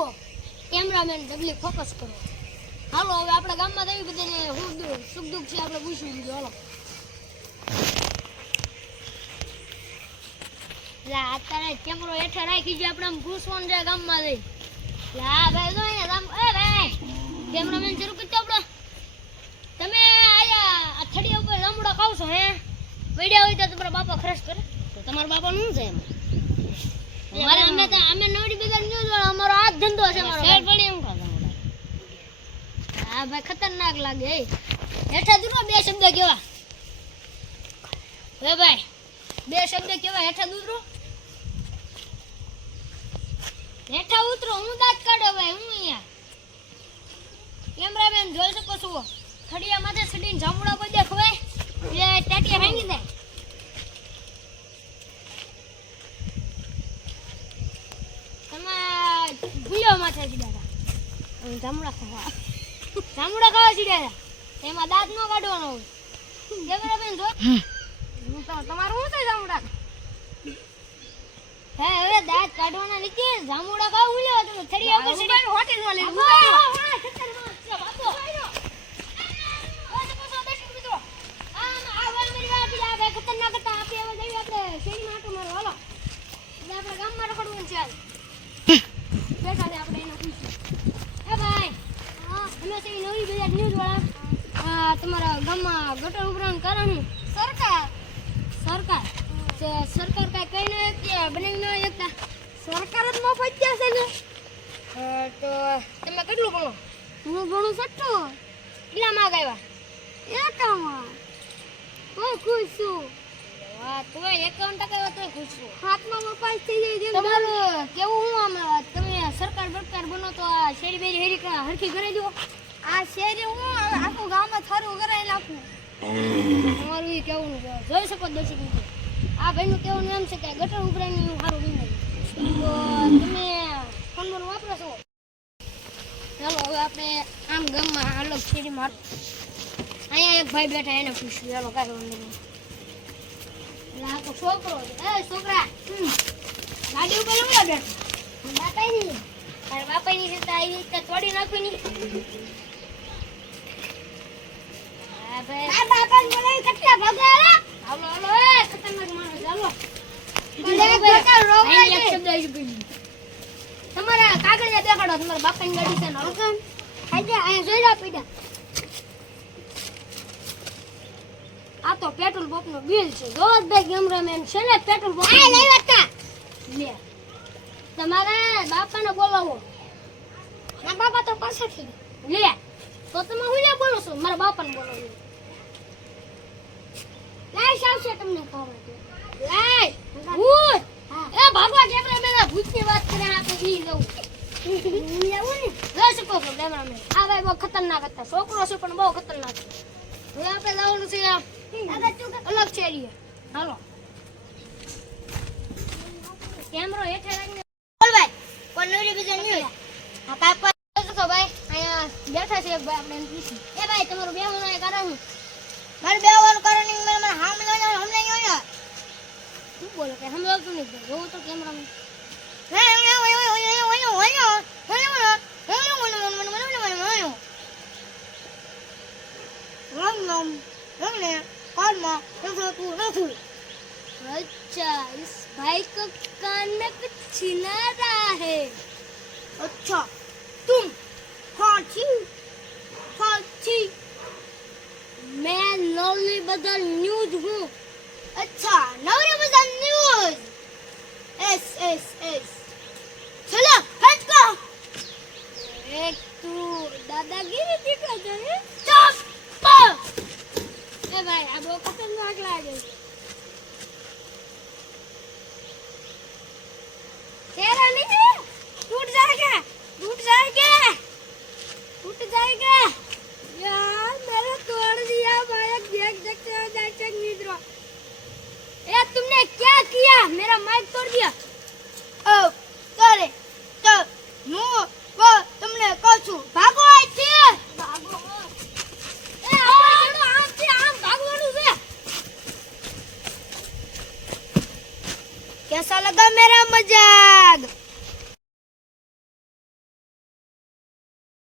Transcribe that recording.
લાંબો cameraman ડબલી focus કરો. હાલો, હવે આપણા ગામમાં તો બધાને દુઃખ સુખ દુઃખ છે, આપણે પૂછવી દીધું હાલો. અત્યારે કેમેરો હેઠળ રાખી છે આપણે, આમ ઘૂસવાનું છે ગામમાં જઈ. હા ભાઈ, જો અહીંયા ગામ એ ભાઈ કેમેરામેન શરૂ કરતો આપણો. તમે આયા, આ ઉપર જાંબુડા ખાવ છો હે? પડ્યા હોય તો તમારા બાપા ખરસ કરે. તમારા બાપાનું શું છે એમાં? અમારે અમે તો અમે નવડી બજાર ન્યૂઝ વાળા અમારો આ ધંધો છે અમારો શેર પડી એમ ખાતા હા ભાઈ ખતરનાક લાગે એ હેઠા દૂરો બે શબ્દ કેવા. હે ભાઈ બે શબ્દ કેવા હેઠા દૂરો હેઠા ઉતરો હું દાંત કાઢો ભાઈ હું અહીંયા. કેમેરામેન જોઈ શકો છો. ખડિયા માથે સડીને જામુડા કોઈ દેખવાય એ ટાટિયા ભાંગી દે તમે ભૂલ્યો માથે ચડ્યા હતા ખાવા. જામુડા ખાવા ચડ્યા હતા એમાં દાંત નો કાઢવાનો હોય. કેમેરામેન જો. હું તો તમારું શું થાય જામુડા હે હવે દાંત કાઢવાના નથી જામુડા ખાવ ભૂલ્યો તમે થડિયા ઉપર હોટેલમાં બાપો, હા, ખતરનાક છે, બાપો. ઓય, તો પાછો દર્શક મિત્રો. આમ, આ વાળ મારી વાળ પેલા આ ભાઈ ખતરનાક હતા. આપણે હવે જઈએ આપણે શેરીમાં આંટો મારવા, હાલો. એટલે આપણે ગામમાં રખડવું છે આજ. બેઠા છે આપણે એને પૂછ્યું. એ ભાઈ, અમે છે આ તમારા ગામમાં ગટર ઉભરાવાનું કારણ સરકાર સરકાર સરકાર કાંઈ કઈ ન શકતી બનાવી ન શકતા. સરકાર જ મફત છે ને? તો તમે કેટલું ભણો? હું ભણું છઠ્ઠું. કેટલા માર્ક આવ્યા? એકાવન. હું ખુશ છું. વાહ તોય એકાવન ટકા તો તોય ખુશ છું. હાથમાં પાસ થઈ જાય તમારું કેવું હું આમ તમે સરકાર બરકાર બનો તો આ શેરી બેરી હેરી હરખી કરી દો. આ શેરી હું આખું ગામમાં થારું કરાવી નાખું. તમારું એ કેવું જોઈ શકો દર્શક મિત્રો. આ ભાઈનું કહેવાનું એમ છે કે ગટર ઉભરાની હું સારું વિનાઈ તો તમે ફોન બોન વાપરો છો? ચાલો, હવે આપણે આમ ગામમાં અલગ શેરીમાં અહીંયા એક ભાઈ બેઠા એને પૂછ્યું ચાલો કાંઈ વાંધો નહીં. એટલે આ તો છોકરો એ, છોકરા. ગાડી ઉપર લંગડા બેઠો. બાપાની તારે બાપાની છે તો આવી રીતે તોડી નાખવી નહીં હા ભાઈ આ બાપાને બોલાવી કેટલા ભગાડા હાલો હાલો એ ખતરનાક માણસ હાલો અહીં એક શબ્દ આવી ગયો. તમારા કાગળિયા દેખાડો તમારા બાપાની ગાડી છે ને અહીંયા જોઈ પીડા. આ તો પેટ્રોલ પંપનું બિલ છે. જો બે કેમેરામેન છે ને પેટ્રોલ પંપ આ લઈ વાતા લે. તમારે બાપાને બોલાવો. મારા બાપા તો પાછળથી લે. તો તમે હું બોલો છો? મારા બાપાને બોલાવો. લાઈશ આવશે તમને ખબર લાઈ ભૂત. એ ભાગવા કેમેરામેન ભૂતની વાત કરે આપણે ઈ લઉં. લેવું ને? લો શકો છો કેમેરામેન આ ભાઈ બહુ ખતરનાક હતા. છોકરો છે પણ બહુ ખતરનાક હવે આપણે લાવવાનું છે આ અલગ છે એરિયા હાલો. કેમેરો હેઠે રાખીને બોલ ભાઈ કોણ નવરી બીજા નહીં હા પાપા ભાઈ અહીંયા બેઠા છે એક ભાઈ આપણે એ ભાઈ તમારું બેવાનું આ કારણ મારું બેવાનું કારણ નહીં મને મને હામ લઈને હમને નહીં શું બોલો કે સમજાવતું નહીં જોવું તો કેમેરામાં अच्छा इस भाई को कान में कुछ छिना रहा है अच्छा तुम બદલ ન્યૂઝ હું. અચ્છા નવરી બદલ ન્યૂઝ એસ એસ એસ ચલો હટકો એક તું દાદાગીરી દીકરો છે સ્ટોપ એ ભાઈ, આ બહુ ખતરનાક લાગે છે. ચહેરા નીચે તૂટ જાગા આમ ભાગવાનું છે